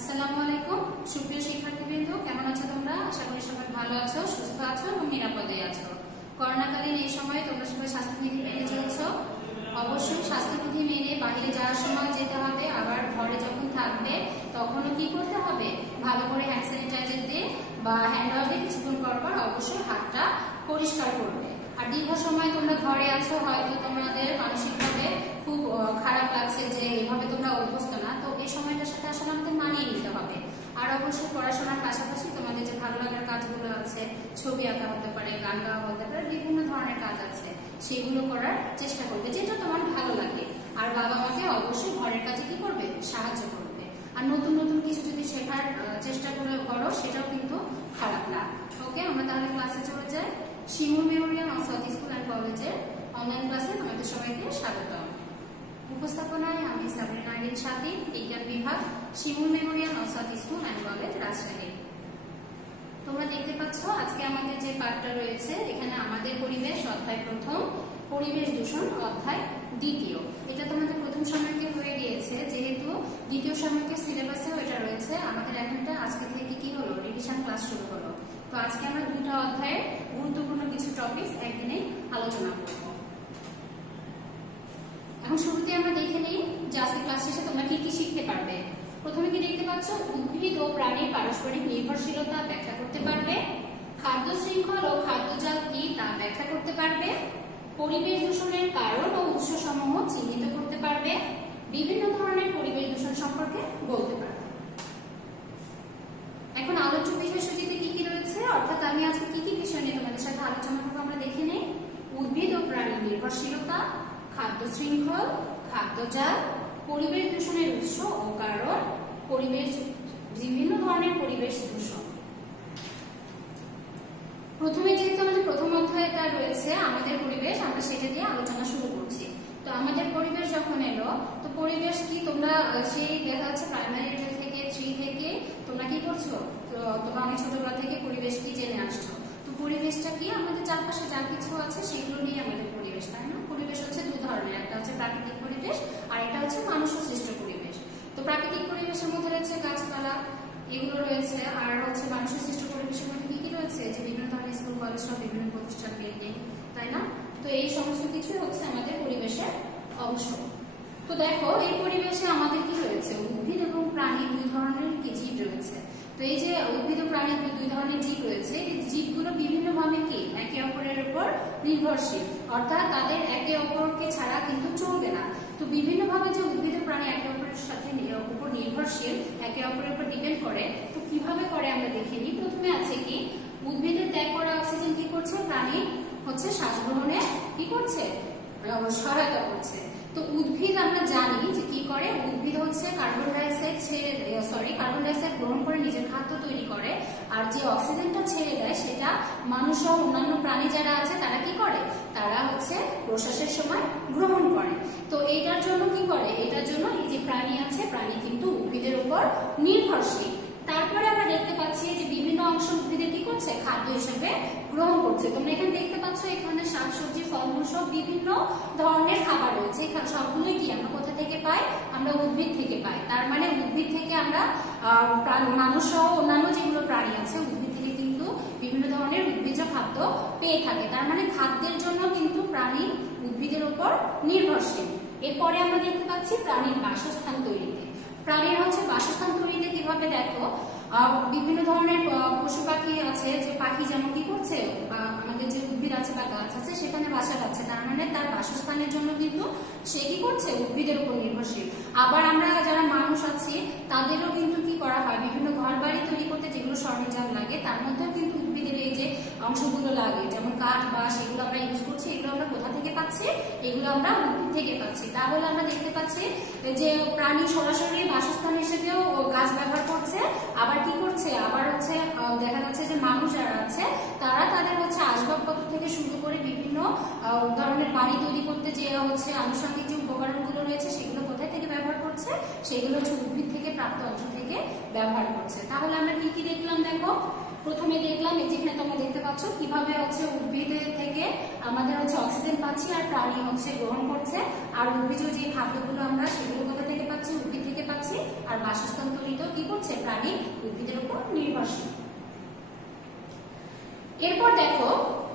আসসালামু আলাইকুম সুপ্রিয় শিক্ষার্থীবৃন্দ, কেমন আছো তোমরা? আশা করি সবাই ভালো আছো, সুস্থ আছো এবং নিরাপদে আছো। করোনাকালীন এই সময় তোমরা সবাই স্বাস্থ্যবিধি মেনে চলছো। অবশ্যই স্বাস্থ্যবিধি মেনে বাইরে যাওয়ার সময় যেতে হবে, আবার ঘরে যখন থাকবে তখনও কি করতে হবে, ভালো করে হ্যান্ড স্যানিটাইজার দিয়ে বা হ্যান্ড ওয়াশ দিয়ে কিছুক্ষণ পর পর অবশ্যই হাতটা পরিষ্কার করবে। আর দীর্ঘ সময় তোমরা ঘরে আছো, হয়তো তোমাদের মানসিকভাবে খুব খারাপ লাগছে যে এভাবে তোমরা অভ্যস্ত না, তো এই সময়টার সাথে আসলে আমাদের মানিয়ে নিতে হবে। আর অবশ্যই পড়াশোনার পাশাপাশি তোমাদের যে ভালো লাগার কাজগুলো আছে, ছবি আঁকা হতে পারে, গান গাওয়া হতে পারে, বিভিন্ন ধরনের কাজ আছে, সেগুলো করার চেষ্টা করবে যেটা তোমার ভালো লাগে। আর বাবা মাকে অবশ্যই ঘরের কাজে কি করবে, সাহায্য করবে। আর নতুন নতুন কিছু যদি শেখার চেষ্টা করো সেটাও কিন্তু খারাপ না। ওকে, আমরা তাহলে ক্লাসে চলে যাই। শিমুল মেমোরিয়াল অনসাথ স্কুল অ্যান্ড কলেজের অনলাইন ক্লাসে তোমাদের সবাইকে স্বাগতম। উপস্থাপনায় আমি সাবরিনা আইরিন সাথী, বিজ্ঞান বিভাগ, শিমুল মেমোরিয়াল অনসাথ স্কুল অ্যান্ড কলেজ, রাজশাহী। তোমরা দেখতে পাচ্ছ আজকে আমাদের যে পাঠটা রয়েছে, এখানে আমাদের পরিবেশ অধ্যায় প্রথম, পরিবেশ দূষণ অধ্যায় দ্বিতীয়। এটা তোমাদের প্রথম সাময়িকে হয়ে গিয়েছে, যেহেতু দ্বিতীয় সাময়িকের সিলেবাসেও এটা রয়েছে। আমাদের এখন আজকে থেকে কি হলো, রিভিশন ক্লাস শুরু হলো। তো আজকে আমরা দুটো অধ্যায়ের গুরুত্বপূর্ণ কিছু টপিকস একদিনে আলোচনা করব। এখন শুরুতে আমরা দেখে নেই যে আজকে ক্লাস শেষে তোমরা কি কি শিখতে পারবে। প্রথমে কি দেখতে পাচ্ছ, উদ্ভিদ ও প্রাণীর পারস্পরিক নির্ভরশীলতা ব্যাখ্যা করতে পারবে, খাদ্য শৃঙ্খল ও খাদ্যজাল কি তা ব্যাখ্যা করতে পারবে, পরিবেশ দূষণের কারণ ও উৎসসমূহ চিহ্নিত করতে পারবে, বিভিন্ন ধরনের পরিবেশ দূষণ সম্পর্কে বলতে পারবে। এখন আলোচ্য বিষয়সূচিতে কি কি রয়েছে, অর্থাৎ আমি আজকে কি কি বিষয় নিয়ে তোমাদের সাথে আলোচনা করবো আমরা দেখে নেই। উদ্ভিদ ও প্রাণীর নির্ভরশীলতা, খাদ্য শৃঙ্খল, খাদ্যজাল, পরিবেশ দূষণের উৎস ও কারণ, পরিবেশ, বিভিন্ন ধরনের পরিবেশ দূষণ। প্রথমে যেহেতু আমাদের প্রথম অধ্যায়টা রয়েছে আমাদের পরিবেশ, আমরা সেটা দিয়ে আলোচনা শুরু করছি। তো আমাদের পরিবেশ যখন এলো, তো পরিবেশ কি তোমরা সেই দেখা যাচ্ছে প্রাইমারি থেকে 3 থেকে তোমরা কি করছো, তো তোমরা অনেক ছোটবেলা থেকে পরিবেশ কি জেনে আসছো। তো পরিবেশটা কি, আমাদের চারপাশে যা কিছু আছে সেগুলো নিয়ে আমাদের পরিবেশ, তাই না? পরিবেশ হচ্ছে দুই ধরনের, একটা হচ্ছে প্রাকৃতিক পরিবেশ আর এটা হচ্ছে মানুষ সৃষ্ট পরিবেশ। তো প্রাকৃতিক পরিবেশের মধ্যে রয়েছে গাছপালা, এগুলো রয়েছে। আর হচ্ছে মানুষ সৃষ্ট পরিবেশের মধ্যে কি কি রয়েছে, যে বিভিন্ন ধরনের স্কুল কলেজ সব বিভিন্ন প্রতিষ্ঠান, বিল্ডিং, তাই না? তো এই সমস্ত কিছুই হচ্ছে আমাদের পরিবেশের অংশ। তো দেখো এই পরিবেশে আমাদের কি রয়েছে, উদ্ভিদ এবং প্রাণী দুই ধরনের কি জীব রয়েছে। তো এই যে উদ্ভিদ ও প্রাণী দুই ধরনের জীব রয়েছে, এই জীবগুলো বিভিন্নভাবে কি একে অপরের উপর নির্ভরশীল, অর্থাৎ তাদের একে অপরকে ছাড়া কিন্তু চলবে না। তো বিভিন্নভাবে যে উদ্ভিদ ও প্রাণী একে অপরের সাথে উপর নির্ভরশীল, একে অপরের উপর ডিপেন্ড করে, তো কিভাবে করে আমরা দেখে নিই। প্রথমে আছে কি, উদ্ভিদের ত্যাগ করা অক্সিজেন কি করছে, প্রাণী হচ্ছে শ্বাস গ্রহণে কি করছে, সহায়তা করছে। তো উদ্ভিদ আমরা জানি যে কি করে, উদ্ভিদ হচ্ছে কার্বন ডাইঅক্সাইড গ্রহণ করে নিজের খাদ্য তৈরি করে, আর যে অক্সিজেনটা ছেড়ে দেয় সেটা মানুষ সহ অন্যান্য প্রাণী যারা আছে তারা কি করে, তারা হচ্ছে প্রশ্বাসের সময় গ্রহণ করে। তো এটার জন্য কি করে, এটার জন্য এই যে প্রাণী আছে, প্রাণী কিন্তু উদ্ভিদের উপর নির্ভরশীল। তারপরে আমরা দেখতে পাচ্ছি যে বিভিন্ন অংশ উদ্ভিদে কি করছে, খাদ্য হিসেবে গ্রহণ করছে। তোমরা এখানে দেখতে পাচ্ছ, এখানে শাকসবজি, ফলমূল সব বিভিন্ন ধরনের খাবার রয়েছে। সবগুলোই কি আমরা কোথা থেকে পাই, আমরা উদ্ভিদ থেকে পাই। তার মানে উদ্ভিদ থেকে আমরা মানুষ সহ অন্যান্য যেগুলো প্রাণী আছে, উদ্ভিদ থেকে কিন্তু বিভিন্ন ধরনের উদ্ভিজ্জ খাদ্য পেয়ে থাকে। তার মানে খাদ্যের জন্য কিন্তু প্রাণী উদ্ভিদের উপর নির্ভরশীল। এরপরে আমরা দেখতে পাচ্ছি প্রাণীর বাসস্থান তৈরিতে। প্রাণীর হচ্ছে বাসস্থান তৈরিতে কিভাবে, দেখো বিভিন্ন ধরনের পশু পাখি আছে, যে পাখি যেমন কি করছে, আমাদের যে উদ্ভিদ আছে বা গাছ আছে সেখানে বাসা বাঁধছে, তার মানে তার বাসস্থানের জন্য কিন্তু সে কি করছে, উদ্ভিদের উপর নির্ভরশীল। আবার আমরা যারা মানুষ আছি তাদেরও কিন্তু কি করা হয়, বিভিন্ন ঘর বাড়ি তৈরি করতে যেগুলো সরঞ্জাম লাগে তার মধ্যেও কিন্তু উদ্ভিদের এই যে অংশগুলো লাগে, যেমন কাঠ বা সেগুলো আমরা ইউজ করছি, এগুলো আমরা কোথা থেকে পাচ্ছি, এগুলো আমরা উদ্ভিদ থেকে পাচ্ছি। তাহলে আমরা দেখতে পাচ্ছি যে প্রাণী সরাসরি বাসস্থান হিসেবেও গাছ ব্যবহার করছে, আবার কি করছে, আবার হচ্ছে দেখা যাচ্ছে যে মানুষ যারা আছে তারা তাদের হচ্ছে আসবাবপত্র থেকে শুরু করে বিভিন্ন ধরনের বাড়ি তৈরি করতে যে হচ্ছে আনুষঙ্গিক যে উপকরণগুলো রয়েছে সেগুলো কোথায় থেকে ব্যবহার করছে, সেগুলো হচ্ছে উদ্ভিদ থেকে প্রাপ্ত অংশ থেকে ব্যবহার করছে। তাহলে আমরা কি কি দেখলাম, দেখো প্রথমে দেখলাম এই যেখানে তোমরা দেখতে পাচ্ছ কিভাবে হচ্ছে উদ্ভিদের থেকে আমাদের হচ্ছে অক্সিজেন পাচ্ছি আর প্রাণী হচ্ছে গ্রহণ করছে, আর উদ্ভিজ যে খাদ্যগুলো আমরা সেগুলো কোথা থেকে পাচ্ছি, উদ্ভিদ থেকে পাচ্ছি। পারছি। আর বাসস্থান তৈরিতেও কি করছে, প্রাণী উদ্ভিদের উপর নির্ভরশীল। এরপর দেখো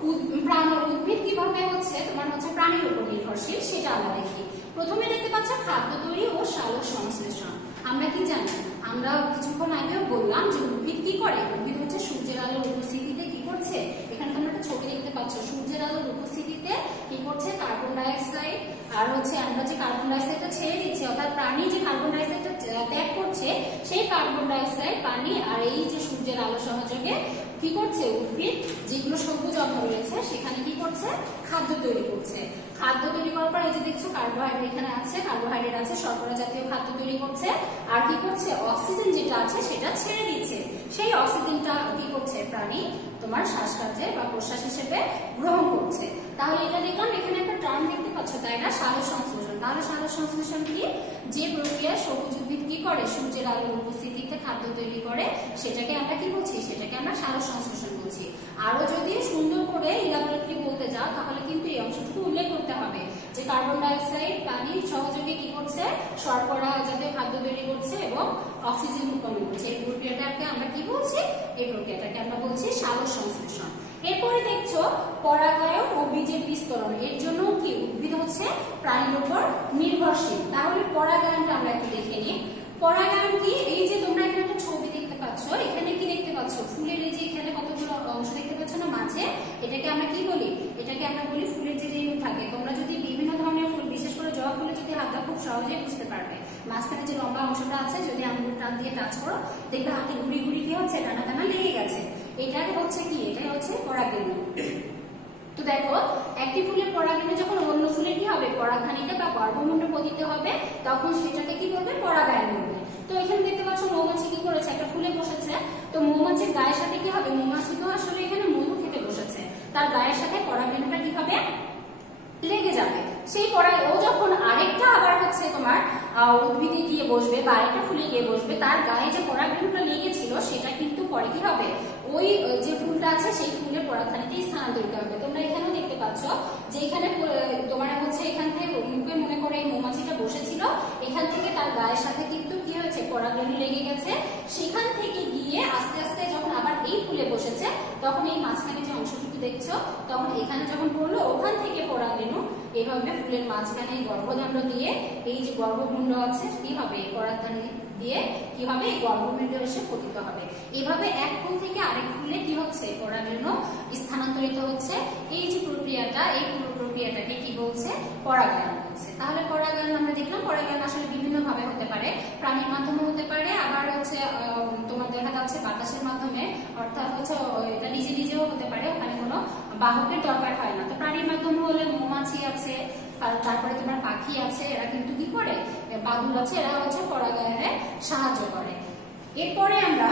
উদ্ভিদ কিভাবে হচ্ছে তোমার হচ্ছে প্রাণীর উপর নির্ভরশীল সেটা আমরা দেখি। প্রথমে দেখতে পাচ্ছ খাদ্য তৈরি ও সালোক সংশ্লেষণ। আমরা কি জানি, আমরা কিছুক্ষণ আগেও বললাম যে উদ্ভিদ কি করে, উদ্ভিদ হচ্ছে সূর্যের আলোর উপস্থিতিতে কি করছে, এখানে তোমরা একটা ছবি দেখতে পাচ্ছ, সূর্যের আলোর উপস্থিতিতে কি করছে, কার্বন ডাই অক্সাইড আর হচ্ছে আমরা যে কার্বন ডাই অক্সাইডটা ছেড়ে দিচ্ছি, অর্থাৎ প্রাণী যে কার্বন ডাই অক্সাইডটা ত্যাগ করছে, সেই কার্বন ডাই অক্সাইড পানি আর এই যে সূর্যের আলো সহযোগে কি করছে, উদ্ভিদ যেগুলো সবুজ অঙ্গ রয়েছে সেখানে কি করছে, খাদ্য তৈরি করছে। খাদ্য তৈরি করার পর এই যে দেখছো কার্বোহাইড্রেট এখানে আছে, কার্বোহাইড্রেট আছে, শর্করা জাতীয় খাদ্য তৈরি করছে, আর কি করছে, অক্সিজেন যেটা আছে সেটা ছেড়ে দিচ্ছে। সেই অক্সিজেনটা কি করছে, প্রাণী তোমার শ্বাসকার্যে বা প্রশ্বাস হিসেবে গ্রহণ করছে। তাহলে এটা দেখলাম, এখানে একটা টার্ম দেখতে পাচ্ছ তাই না, সালোক সংশ্লেষণ। তাহলে সালোক সংশ্লেষণ কি, যে প্রক্রিয়ায় সবুজ উদ্ভিদ কি করে, সূর্যের আলোর উপস্থিতিতে খাদ্য তৈরি করে, সেটাকে আমরা কি বলছি, সেটাকে আমরা সালোক সংশ্লেষণ বলছি। আরো যদি সুন্দর করে ইলাবোরেটলি বলতে যাও তাহলে কিন্তু এই অংশটুকু উল্লেখ করতে হবে যে কার্বন ডাই অক্সাইড পানির সহযোগে কি করছে, শর্করা জাতীয় খাদ্য তৈরি করছে এবং অক্সিজেন উৎপন্ন করছে। এই প্রক্রিয়াটাকে আমরা কি বলছি, এই প্রক্রিয়াটাকে আমরা বলছি সালোক সংশ্লেষণ। এরপরে দেখছো পরাগায়ন ও বীজের বিস্তরণ। এর জন্য কি উদ্ভিদ হচ্ছে প্রাণীর উপর নির্ভরশীল। তাহলে পরাগায়নটা আমরা একটু দেখে নিই। পরাগায়ন কি, এই যে তোমরা এখানে একটা ছবি দেখতে পাচ্ছ, এখানে কি দেখতে পাচ্ছ, ফুলের এই যে এখানে কতগুলো অংশ দেখতে পাচ্ছ না মাঝে, এটাকে আমরা কি বলি, এটাকে আমরা বলি ফুলের যে রেণু থাকে। তোমরা যদি বিভিন্ন ধরনের ফুল, বিশেষ করে জবা ফুলে যদি হাত দাও খুব সহজেই বুঝতে পারবে। মাঝখানে যে লম্বা অংশটা আছে যদি আঙুল টান দিয়ে টাচ করো দেখবে হাতে গুড়ি গুড়ি কি হচ্ছে, টানা টানা লেগে গেছে। এটাই হচ্ছে কি, এটাই হচ্ছে পরাগরেণু। তো দেখো একটি ফুলের পরাগরেণু যখন অন্য ফুলে কি হবে, পরাগধানীতে বা গর্ভমুণ্ড পতিত হবে, তখন সেটাকে কি বলবে, পরাগায়ন বলবে। তো এখানে দেখতে পাচ্ছ মৌমাছি কি করেছে, একটা ফুলে বসেছে। তো মৌমাছির গায়ের সাথে কি হবে, মৌমাছি তো আসলে এখানে মধু খেতে বসেছে, তার গায়ের সাথে পরাগরেণুটা কি হবে, লেগে যাবে। সেই ও যখন আরেকটা আবার হচ্ছে তোমার উদ্ভিদে গিয়ে বসবে বা আরেকটা ফুলে গিয়ে বসবে, তার গায়ে যে পরাগরেণুটা লেগেছিল সেটা কিন্তু পরে কি হবে, ওই যে ফুলটা আছে সেই ফুলের পরাগধানীতে স্থানান্তরিত হবে। তোমরা এখানেও দেখতে পাচ্ছ যে এখানে তোমার হচ্ছে এখান থেকে মনে করে এই মৌমাছিটা বসেছিল, এখান থেকে তার গায়ের সাথে কিন্তু কি হয়েছে, পরাগরেণু লেগে গেছে। সেখান থেকে গিয়ে আস্তে আস্তে যখন আবার এই ফুলে বসেছে, তখন এই মাঝখানে যে অংশটুকু দেখছো, তখন এখানে যখন পড়লো, ওখান থেকে পরাগরেণু এভাবে ফুলের মাঝখানে গর্ভদণ্ড দিয়ে, এই যে গর্ভমুণ্ড আছে কি হবে, এই পরাগধানী দিয়ে কি হবে, এই গর্ভমুণ্ডে এসে পতিত হবে। এভাবে এক ফুল থেকে আরেক ফুলে কি হচ্ছে, পরাগরেণু স্থানান্তরিত হচ্ছে। এই যে প্রক্রিয়াটা, এই পুরো প্রক্রিয়াটাকে কি বলছে, পরাগায়ন বলছে। তাহলে পরাগায়ন আমরা দেখলাম, পরাগায়ন আসলে বিভিন্ন ভাবে হতে পারে, প্রাণীর মাধ্যমে হতে পারে, আবার হচ্ছে তোমার দেখা যাচ্ছে বাতাসের মাধ্যমে, অর্থাৎ হচ্ছে এটা নিজে নিজেও হতে পারে, ওখানে কোনো বাহকের দরকার হয় না। তো প্রাণীর মাধ্যমে হলে মৌমাছি আছে, তারপরে তোমার পাখি আছে, এরা কিন্তু কি করে, বাদুড় আছে, এরা হচ্ছে পরাগায়নে সাহায্য করে। এরপরে আমরা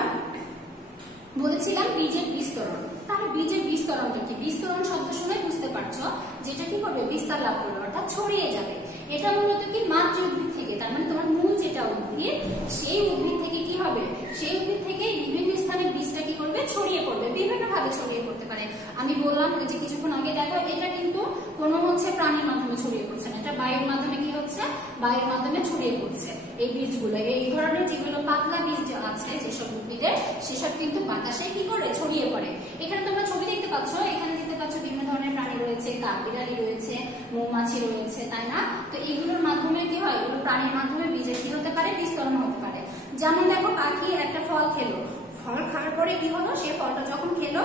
বলেছিলাম বীজের বিস্তরণ। তাহলে বীজের বিস্তরণটা কি, বিস্তরণ শব্দ শুনে বুঝতে পারছো যেটা কি করবে, বিস্তার লাভ করবে, অর্থাৎ ছড়িয়ে যাবে। এটা মূলত কি মাতৃ উদ্ভিদ থেকে, তার মানে তোমার মূল যেটা উদ্ভিদ, সেই উদ্ভিদ থেকে কি হবে, সেই উদ্ভিদ থেকে বিভিন্ন স্থানে বীজটা কি করবে, ছড়িয়ে পড়বে, বিভিন্ন ভাবে ছড়িয়ে পড়তে পারে। আমি বললাম যে কিছুক্ষণ আগে, দেখো এটা কিন্তু কোনো হচ্ছে প্রাণীর মাধ্যমে ছড়িয়ে পড়ছে না, এটা বায়ুর মাধ্যমে কি হচ্ছে, বায়ুর মাধ্যমে ছড়িয়ে পড়ছে। এই বীজগুলো, এই ধরনের যেগুলো পাতলা বীজ আছে যেসব উদ্ভিদের, সেসব কিন্তু বাতাসে কি করে, ছড়িয়ে পড়ে। এখানে তোমরা ছবি দেখতে পাচ্ছ, এখানে দেখতে পাচ্ছ বিভিন্ন ধরনের প্রাণী রয়েছে, কাঠবিড়ালি রয়েছে, মৌমাছি রয়েছে, তাই না। তো এগুলোর মাধ্যমে কি হয়, এগুলো প্রাণীর মাধ্যমে বীজের কি হতে পারে, বিস্তরণ হতে পারে। যেমন দেখো পাখি একটা ফল খেলো, ফল খাওয়ার পরে কি হলো, সে ফলটা যখন খেলো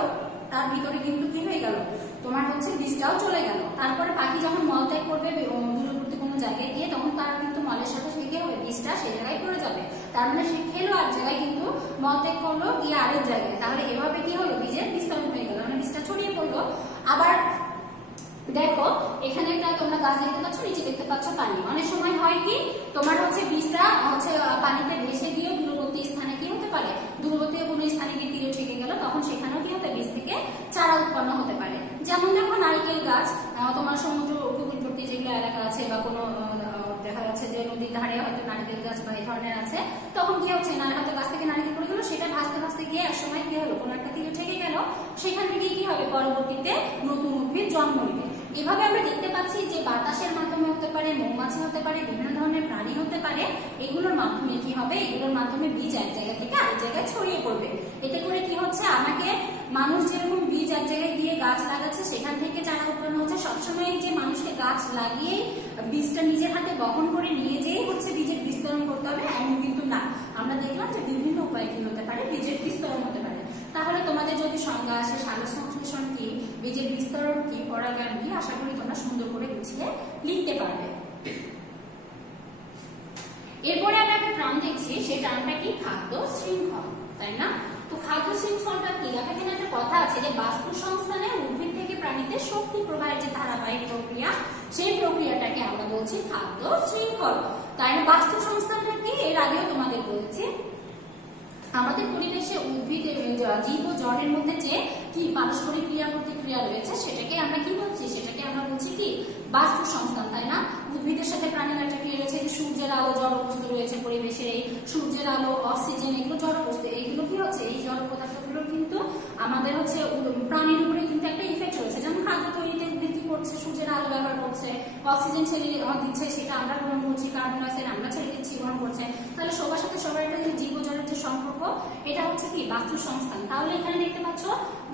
তার ভিতরে কিন্তু কি হয়ে গেল, তোমার হচ্ছে বীজটাও চলে গেল। তারপরে পাখি যখন মলত্যাগ করবে দূরবর্তী কোনো জায়গায় গিয়ে, তখন তার কিন্তু মলের সাথে সে কি হবে, বীজটা সেই জায়গায় পড়ে যাবে। তার মানে সে খেলো আর জায়গায় কিন্তু মলত্যাগ করলো গিয়ে আরেক জায়গায়, তাহলে এভাবে কি হলো, বীজের বিস্তরণ হয়ে গেল, মানে বীজটা ছড়িয়ে পড়লো। আবার দেখো এখানে একটা তোমরা গাছ দেখতে পাচ্ছ, নিচে দেখতে পাচ্ছ পানি। অনেক সময় হয় কি, তোমার হচ্ছে বীজটা হচ্ছে পানিতে ভেসে গিয়ে দূরবর্তী স্থানে কি হতে পারে, দূরবর্তী কোনো স্থানে গিয়ে তীরে ঠেকে গেল, তখন সেখানেও কি হতে, বীজ থেকে চারা উৎপন্ন হতে পারে। যেমন দেখো নারকেল গাছ, তোমার সমুদ্র উপকূলবর্তী যেগুলো এলাকা আছে বা কোনো দেখা যাচ্ছে যে নদীর ধারে হয়তো নারকেল গাছ বা এই ধরনের আছে, তখন কি হচ্ছে, হয়তো গাছ থেকে নারকেল পড়ে গেল, সেটা ভাসতে ভাসতে গিয়ে এক সময় কি হলো, কোনো একটা তীরে ঠেকে গেল, সেখান থেকে কি হবে, পরবর্তীতে নতুন উদ্ভিদ জন্ম নেবে। এভাবে আমরা দেখতে পাচ্ছি যে বাতাসের মাধ্যমে হতে পারে, মৌমাছি হতে পারে, বিভিন্ন ধরনের প্রাণী হতে পারে, এগুলোর মাধ্যমে কি হবে, এগুলোর মাধ্যমে বীজ এক জায়গা থেকে আরেক জায়গায় ছড়িয়ে পড়বে। এতে করে কি হচ্ছে, আমাকে মানুষ যেরকম বীজ এক জায়গায় দিয়ে গাছ লাগাচ্ছে, সেখান থেকে চারা উৎপন্ন হচ্ছে। সবসময় যে মানুষকে গাছ লাগিয়ে বীজটা নিজের হাতে বহন করে নিয়ে যেয়ে হচ্ছে বীজের বিস্তরণ করতে হবে এমন কিন্তু না। আমরা দেখলাম যে বিভিন্ন উপায় কি হতে পারে, বীজের বিস্তরণ হতে পারে। তাহলে তোমাদের যদি সংজ্ঞা আসে সালোক সংশ্লেষণ কি, বীজের বিস্তরণ কি, পরাগায়ন কি, আশা করি তোমরা সুন্দর করে গুছিয়ে লিখতে পারবে। এরপরে আমরা একটা টার্ম দেখছি, সেই টার্মটা কি, খাদ্য শৃঙ্খল, তাই না? তো খাদ্য শৃঙ্খলটা কি, এখানে একটা কথা আছে যে বাস্তু সংস্থানে উদ্ভিদ থেকে প্রাণীতে শক্তি প্রবাহের যে ধারাবাহিক প্রক্রিয়া, সেই প্রক্রিয়াটাকে আমরা বলছি খাদ্য শৃঙ্খল, তাই না? বাস্তু সংস্থানটা কি, এর আগেও তোমাদের বলেছি, আমাদের পরিবেশে উদ্ভিদ, জীব ও জড়ের মধ্যে যে কি পারস্পরিক ক্রিয়া প্রতিক্রিয়া রয়েছে, সেটাকে আমরা কি বলছি, সেটাকে আমরা বলছি কি বাস্তু সংস্থান, তাই না? উদ্ভিদের সাথে প্রাণীর একটা ক্রিয়া রয়েছে, সূর্যের আলো জড় বস্তু রয়েছে পরিবেশে, এই সূর্যের আলো, অক্সিজেন, এগুলো জড় বস্তু। এইগুলো কি হচ্ছে, এই জড় পদার্থগুলো কিন্তু আমাদের হচ্ছে প্রাণীর উপরে কিন্তু একটা ইফেক্ট রয়েছে। যেমন খাদ্য তৈরিতে উদ্ভিদ কি করছে, সূর্যের আলো ব্যবহার করছে, অক্সিজেন ছেড়ে দিচ্ছে, সেটা আমরা গ্রহণ করছি, কার্বন ডাইঅক্সাইড আমরা ছেড়ে দিচ্ছি, গ্রহণ করছে। তাহলে সবার সাথে সবার একটা যে জীব জড়ের যে সম্পর্ক, এটা হচ্ছে কি বাস্তু সংস্থান। তাহলে এখানে দেখতে পাচ্ছ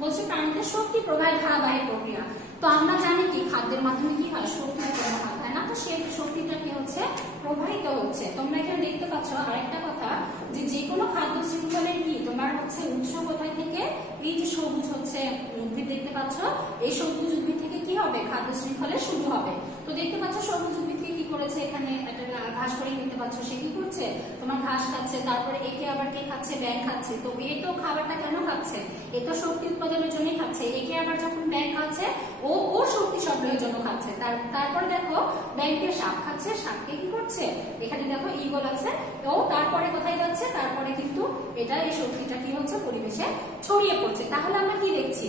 বলছে প্রাণীদের শক্তি প্রবাহের ধারাবাহিক প্রক্রিয়া। তো আমরা জানি কি খাদ্যের মাধ্যমে কি হয়, শক্তি প্রবাহ হয়, তাই না? তো সেই শক্তিটা কি হচ্ছে, প্রবাহিত হচ্ছে। তোমরা এখানে দেখতে পাচ্ছ আরেকটা কথা, যে যে কোনো খাদ্য শৃঙ্খলের কি তোমার হচ্ছে উৎস কোথায় থেকে, এই যে সবুজ হচ্ছে উদ্ভিদ দেখতে পাচ্ছ, এই সবুজ উদ্ভিদ থেকে কি হবে, খাদ্য শৃঙ্খলের শুরু হবে। তো দেখতে পাচ্ছ সবুজ উদ্ভিদকে কি করেছে, এখানে একটা ঘাস করে দেখতে পাচ্ছ, সে কি করছে, তোমার ঘাস খাচ্ছে, তারপরে একে আবার কে খাচ্ছে, ব্যাঙ খাচ্ছে। তো এ তো খাবারটা কেন খাচ্ছে, এ তো শক্তি উৎপাদনের জন্যই খাচ্ছে। একে আবার যখন ব্যাঙ খাচ্ছে, ও শক্তি সংগ্রহের জন্য খাচ্ছে। তারপর দেখো ব্যাঙকে সাপ খাচ্ছে, সাপকে কি করছে, এখানে দেখো ঈগল আছে, ও তারপরে কোথায় যাচ্ছে, তারপরে কিন্তু এটা এই শক্তিটা কি হচ্ছে পরিবেশে ছড়িয়ে পড়ছে। তাহলে আমরা কি দেখছি,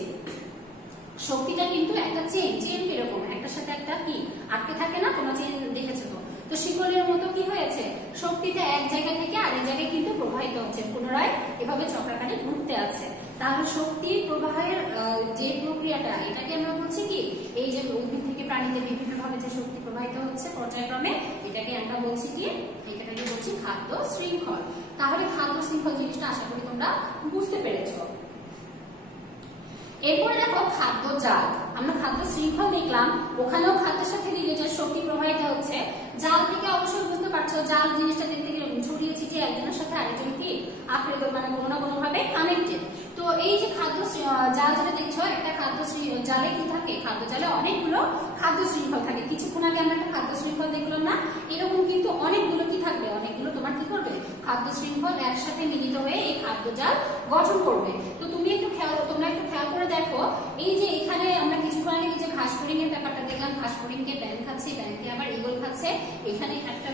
শক্তিটা কিন্তু একটা চেন কিরকম, একটার সাথে একটা কি আটকে থাকে না, তোমরা চেন দেখেছো তো? তো শিকলের মতো কি হয়েছে, শক্তিটা এক জায়গা থেকে আরেক জায়গায় কিন্তু প্রবাহিত হচ্ছে, পুনরায় এভাবে চক্রাকারে ঘুরতে আছে। তাহলে শক্তি প্রবাহের যে প্রক্রিয়াটা, এটাকে আমরা বলছি কি, এই যে উদ্ভিদ থেকে প্রাণীতে বিভিন্ন ভাবে যে শক্তি প্রবাহিত হচ্ছে পর্যায়ক্রমে, এটাকে আমরা বলছি কি, এটাকে বলছি খাদ্য শৃঙ্খল। তাহলে খাদ্য শৃঙ্খল জিনিসটা আশা করি তোমরা বুঝতে পেরেছো। এরপরে দেখো খাদ্য জাল। আমরা খাদ্য শৃঙ্খল দেখলাম, ওখানেও খাদ্যের সাথে রিলেটেড শক্তি প্রবাহিত হচ্ছে। জাল থেকে অবশ্যই বুঝতে পারছো, জাল জিনিসটা দেখতে গেলে ছড়িয়ে ছিটিয়ে একজনের সাথে আরেকজন কি আঁকড়ে, মানে কোনো না কোনো ভাবে কানেক্টেড। তো এই যে খাদ্য জাল যেটা দেখছো, একটা খাদ্য জালে কি থাকে, খাদ্য জালে অনেকগুলো খাদ্য শৃঙ্খল থাকে। কিছুক্ষণ আগে আমরা একটা খাদ্য শৃঙ্খল দেখলাম না, এরকম কিন্তু অনেকগুলো কি থাকবে, অনেকগুলো তোমার কি করবে, খাদ্য শৃঙ্খল একসাথে মিলিত হয়ে এই খাদ্য জাল গঠন করবে। তো তোমরা একটু খেয়াল করে দেখো, এই যে এখানে আমরা কিছুক্ষণ আগে যে ঘাস ফড়িং এর ব্যাপারটা দেখলাম, ঘাস ফড়িংকে ব্যাঙ খাচ্ছে, ব্যাঙকে আবার ঈগল খাচ্ছে, এখানে একটা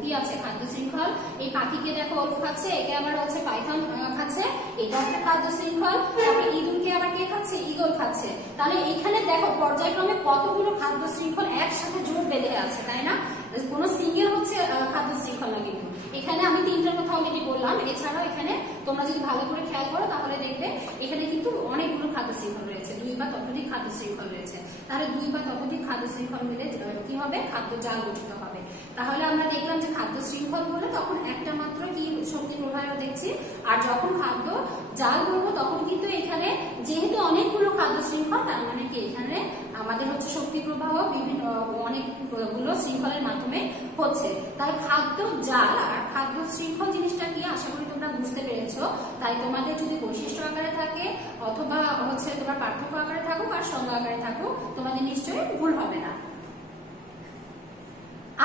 কি আছে খাদ্য শৃঙ্খল। এই পাখিকে দেখো ওল খাচ্ছে, একে আবার হচ্ছে পাইথন খাচ্ছে, এটা একটা খাদ্য শৃঙ্খল। তারপরে ইঁদুরকে আবার কে খাচ্ছে, ঈগল খাচ্ছে। তাহলে এখানে দেখো পর্যায়ক্রমে কতগুলো খাদ্য শৃঙ্খল একসাথে জোট বেঁধে আছে, তাই না? কোনো সিঙ্গেল হচ্ছে খাদ্য শৃঙ্খল না, কিন্তু এখানে আমি তিনটার কথা অলরেডি বললাম। এছাড়াও এখানে তোমরা যদি ভালো করে খেয়াল করো তাহলে দেখবে এখানে কিন্তু অনেকগুলো খাদ্য শৃঙ্খল রয়েছে, 2 বা ততোধিক খাদ্য শৃঙ্খল রয়েছে। তাহলে 2 বা ততোধিক খাদ্য শৃঙ্খল মিলে কি হবে, খাদ্য জাল গঠিত হবে। তাহলে আমরা দেখলাম যে খাদ্য শৃঙ্খল বলে তখন একটা মাত্র কি শক্তি প্রবাহ দেখছি, আর যখন খাদ্য জাল বলবো তখন কিন্তু এখানে যেহেতু অনেকগুলো খাদ্য শৃঙ্খল, তার মানে কি এখানে আমাদের হচ্ছে শক্তি প্রবাহ বিভিন্ন অনেকগুলো শৃঙ্খলের মাধ্যমে হচ্ছে। তাই খাদ্য জাল আর খাদ্য শৃঙ্খল জিনিসটা কি আশা করি তোমরা বুঝতে পেরেছো। তাই তোমাদের যদি বৈশিষ্ট্য আকারে থাকে অথবা হচ্ছে তোমার পার্থক্য আকারে থাকুক আর সংজ্ঞা আকারে থাকুক, তোমাদের নিশ্চয়ই ভুল হবে না।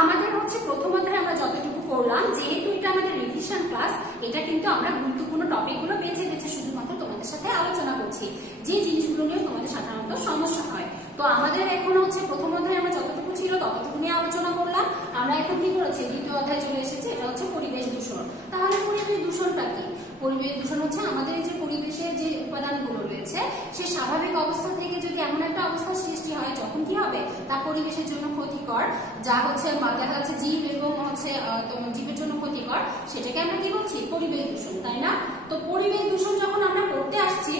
আমাদের হচ্ছে প্রথম অধ্যায়ে আমরা যতটুকু করলাম, যেহেতু এটা আমাদের রিভিশন ক্লাস, এটা কিন্তু আমরা গুরুত্বপূর্ণ টপিকগুলো বেছে বেছে শুধুমাত্র তোমাদের সাথে আলোচনা করছি, যে জিনিসগুলো নিয়ে তোমাদের সাধারণত সমস্যা হয়। তো আমাদের এখন হচ্ছে প্রথম অধ্যায়ে আমরা যতটুকু ছিল ততটুকু নিয়ে আলোচনা করলাম। আমরা এখন কি করেছি, দ্বিতীয় অধ্যায়ে চলে এসেছি, এটা হচ্ছে পরিবেশ দূষণ। তাহলে পরিবেশ দূষণটা কি? পরিবেশ দূষণ হচ্ছে আমাদের যে পরিবেশের যে উপাদানগুলো রয়েছে, সে স্বাভাবিক অবস্থা থেকে যদি এমন একটা অবস্থার সৃষ্টি হয় যখন কি হবে, তা পরিবেশের জন্য ক্ষতিকর, যা হচ্ছে দেখা যাচ্ছে জীব এবং হচ্ছে জীবের জন্য ক্ষতিকর, সেটাকে আমরা কি বলছি, পরিবেশ দূষণ, তাই না? তো পরিবেশ দূষণ যখন আমরা করতে আসছি,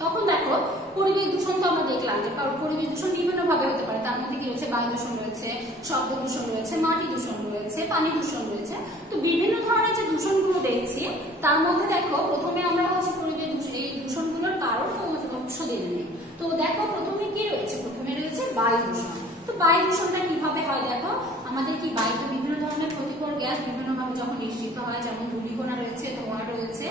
তখন দেখো পরিবেশ দূষণ তো আমরা দেখলাম যে পরিবেশ দূষণ বিভিন্ন ভাবে হতে পারে। তার মধ্যে কি রয়েছে? বায়ু দূষণ রয়েছে, শব্দ দূষণ রয়েছে, মাটি দূষণ রয়েছে, পানি দূষণ রয়েছে। তো বিভিন্ন ধরনের যে দূষণগুলো দেখছি তার মধ্যে দেখো প্রথমে আমরা হচ্ছে পরিবেশ দূষণ, এই দূষণগুলোর কারণ ও উৎস জেনে নিই। তো দেখো প্রথমে কি রয়েছে? প্রথমে রয়েছে বায়ু দূষণ। তো বায়ু দূষণটা কিভাবে হয়? দেখো আমাদের কি বায়ুতে বিভিন্ন ধরনের ক্ষতিকর গ্যাস বিভিন্নভাবে যখন নিঃসৃত হয়, যেমন ধূলিকণা রয়েছে, ধোঁয়া রয়েছে,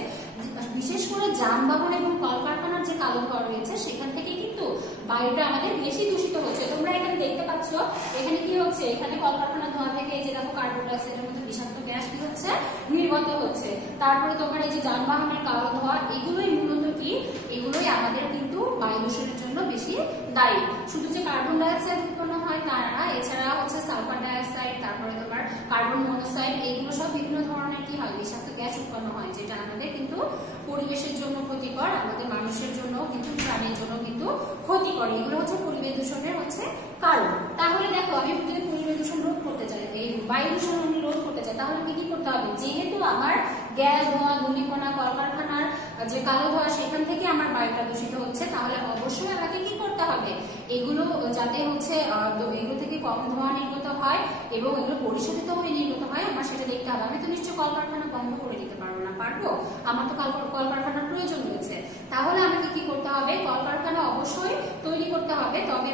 বিশেষ করে যানবাহন এবং কলকারখানার যে কালো ধোঁয়া রয়েছে সেখান থেকে কিন্তু বায়ুটা আমাদের বেশি দূষিত হচ্ছে। তোমরা এখানে দেখতে পাচ্ছ এখানে কি হচ্ছে? এখানে কলকারখানার ধোঁয়া থেকে এই যে দেখো কার্বন ডাই অক্সাইডের মধ্যে বিষাক্ত গ্যাস কি হচ্ছে? নির্গত হচ্ছে। তারপরে তোমার এই যে যানবাহনের কালো ধোঁয়া, এগুলোই মূলত কি? এগুলোই আমাদের কিন্তু বায়ু দূষণের জন্য বেশি দায়ী। শুধু যে কার্বন ডাই অক্সাইড উৎপন্ন হয় তা না, এছাড়া হচ্ছে সালফার ডাই অক্সাইড, তারপরে তোমার কার্বন মনোক্সাইড, এগুলো সব বিভিন্ন ধরনের কি হয়? বিষাক্ত গ্যাস উৎপন্ন হয়, যেটা আমাদের কিন্তু পরিবেশের জন্য ক্ষতিকর, আমাদের মানুষের জন্য কিন্তু, প্রাণীর জন্য কিন্তু ক্ষতিকর। এগুলো হচ্ছে পরিবেশ দূষণের হচ্ছে কারণ। তাহলে দেখো আমি যদি পরিবেশ দূষণ রোধ করতে চাই, এই বায়ু দূষণ আমি রোধ করতে চাই, তাহলে কি করতে হবে? যেহেতু আমার গ্যাস, ধোঁয়া, ধূলিকণা, কলকারখানার যে কালো ধোঁয়া সেখান থেকে আমার বায়ুটা দূষিত হচ্ছে, তাহলে অবশ্যই আমাকে কি করতে হবে? এগুলো যাতে হচ্ছে এগুলো থেকে কম ধোঁয়া নির্গত হয় এবং এগুলো পরিশোধিত হয়ে নির্গত হয়, আমার সেটা দেখতে হবে। আমি তো নিশ্চয়ই কলকারখানা বন্ধ করে দিতে পারবো না, পারবো? আমার তো কলকারখানার প্রয়োজন রয়েছে। তাহলে আমাকে কি করতে হবে? কলকারখানা অবশ্যই তৈরি করতে হবে, তবে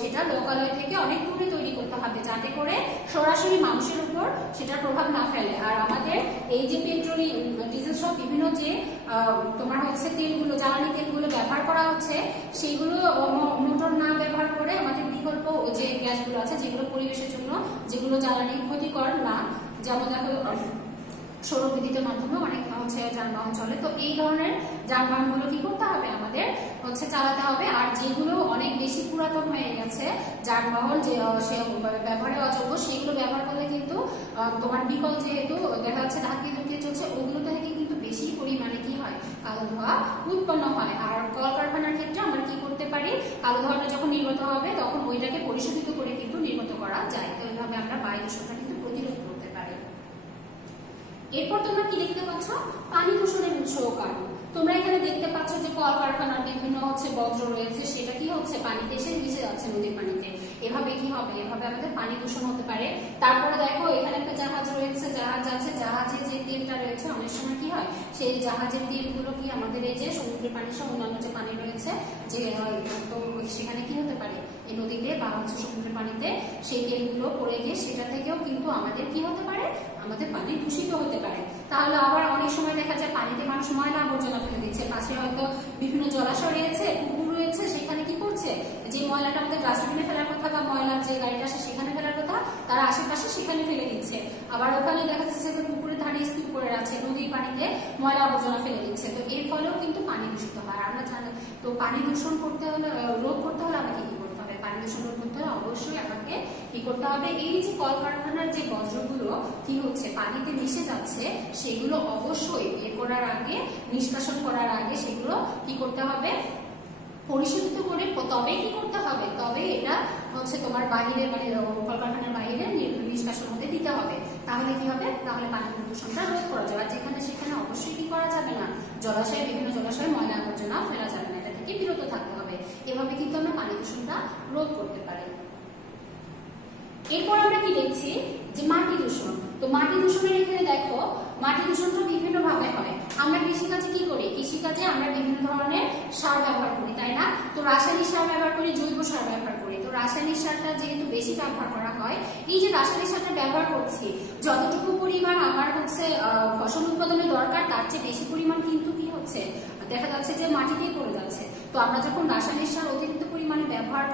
সেটা লোকালয় থেকে অনেক দূরে তৈরি করতে হবে, যাতে করে সরাসরি মানুষের উপর সেটার প্রভাব না ফেলে। আর আমাদের এই যে পেট্রোল, ডিজেল সব বিভিন্ন যে তোমার হচ্ছে তেলগুলো, জ্বালানি তেলগুলো ব্যবহার করা হচ্ছে, সেইগুলো মোটর না ব্যবহার করে আমাদের বিকল্প যে গ্যাসগুলো আছে, যেগুলো পরিবেশের জন্য, যেগুলো জ্বালানি ক্ষতিকর না, যেমন দেখো সৌর বিদ্যুতের মাধ্যমে অনেক হচ্ছে যানবাহন চলে। তো এই ধরনের যানবাহনগুলো কি করতে হবে? আমাদের হচ্ছে চালাতে হবে। আর যেগুলো অনেক বেশি পুরাতন হয়ে গেছে যানবাহন, যে ব্যবহারে অযোগ্য, সেগুলো ব্যবহার করলে কিন্তু তোমার বিকল, যেহেতু দেখা যাচ্ছে ধাক্কিয়ে ধুকিয়ে চলছে, ওগুলো থেকে কিন্তু বেশি পরিমাণে কি হয়? কালো ধোঁয়া উৎপন্ন হয়। আর কলকারখানার ক্ষেত্রে আমরা কি করতে পারি? কালো ধোঁয়াটা যখন নির্গত হবে তখন ওইটাকে পরিশোধিত করে কিন্তু নির্গত করা যায়। তো এইভাবে আমরা বায়ু দূষণটা কিন্তু প্রতিরোধ করতে পারি। এরপর তোমরা কি দেখতে পাচ্ছ? পানি দূষণের উৎস ও কারণ। তোমরা এখানে দেখতে পাচ্ছ যে কলকারখানার বিভিন্ন হচ্ছে বজ্র রয়েছে, সেটা কি হচ্ছে? পানিতে এসে মিশে যাচ্ছে নদীর পানিতে। এভাবে কি হবে? এভাবে আমাদের পানি দূষণ হতে পারে। তারপরে দেখো এখানে একটা জাহাজ রয়েছে, জাহাজ আছে, জাহাজে যে তেলটা রয়েছে অনেক সময় কি হয়? সেই জাহাজের তেলগুলো কি আমাদের এই যে সমুদ্রের পানি সহ অন্যান্য যে পানি রয়েছে, যে তো সেখানে কি হতে পারে? এই নদীতে বা হচ্ছে সমুদ্রের পানিতে সেই তেলগুলো পড়ে গিয়ে সেটা থেকেও কিন্তু আমাদের কি হতে পারে? আমাদের পানি দূষিত হতে পারে। তাহলে আবার অনেক সময় দেখা যায় পানিতে মানুষ ময়লা আবর্জনা ফেলে দিচ্ছে, পাশে হয়তো বিভিন্ন জলাশয় রয়েছে, পুকুর রয়েছে, সেখানে কি করছে? যে ময়লাটা আমাদের ডাস্টবিনে ফেলার কথা বা ময়লার যে গাড়িটা আসে সেখানে ফেলার কথা, তারা আশেপাশে সেখানে ফেলে দিচ্ছে। আবার ওখানে দেখা যাচ্ছে যে পুকুরের ধারে স্তূপ করে আছে, নদীর পানিতে ময়লা আবর্জনা ফেলে দিচ্ছে। তো এর ফলেও কিন্তু পানি দূষিত হয়, আমরা জানি। তো পানি দূষণ করতে হলে, রোধ করতে হলে আমাকে কি করতে হবে? পানি দূষণ রোধ করতে হলে অবশ্যই আমাকে কি করতে হবে? এই যে কলকারখানার যে বজ্রগুলো কি হচ্ছে পানিতে মিশে যাচ্ছে, সেগুলো অবশ্যই বের করার আগে, নিষ্কাশন করার আগে সেগুলো কি করতে হবে? পরিশোধিত করে তবে কি করতে হবে? তবে এটা হচ্ছে তোমার বাহিরে, মানে কলকারখানার বাহিরে নিষ্কাশন হতে দিতে হবে। তাহলে কি হবে? তাহলে পানি দূষণটা রোধ করা যাবে। আর যেখানে সেখানে অবশ্যই কি করা যাবে না? জলাশয়ে, বিভিন্ন জলাশয়ে ময়লা আবর্জনা ফেলা যাবে না, এটা থেকে বিরত থাকতে হবে। এভাবে কিন্তু আমরা পানি দূষণটা রোধ করতে পারি। এরপর আমরা কি দেখছি? যে মাটি দূষণ। তো মাটি দূষণের এখানে দেখো মাটি দূষণটা বিভিন্ন ভাবে হয়। আমরা কৃষিকাজে কি করি? কৃষিকাজে আমরা বিভিন্ন ধরনের সার ব্যবহার করি, তাই না? তো রাসায়নিক সার ব্যবহার করি, জৈব সার ব্যবহার করি। তো রাসায়নিক সারটা যেহেতু বেশি ব্যবহার করা হয়, এই যে রাসায়নিক সারটা ব্যবহার করছি, যতটুকু পরিমাণ আমার হচ্ছে ফসল উৎপাদনের দরকার, তার চেয়ে বেশি পরিমাণ কিন্তু কি হচ্ছে? দেখা যাচ্ছে যে মাটিতেই পড়ে যাচ্ছে। তো আমরা যখন রাসায়নিক সার অতিরিক্ত পরিমাণে ব্যবহার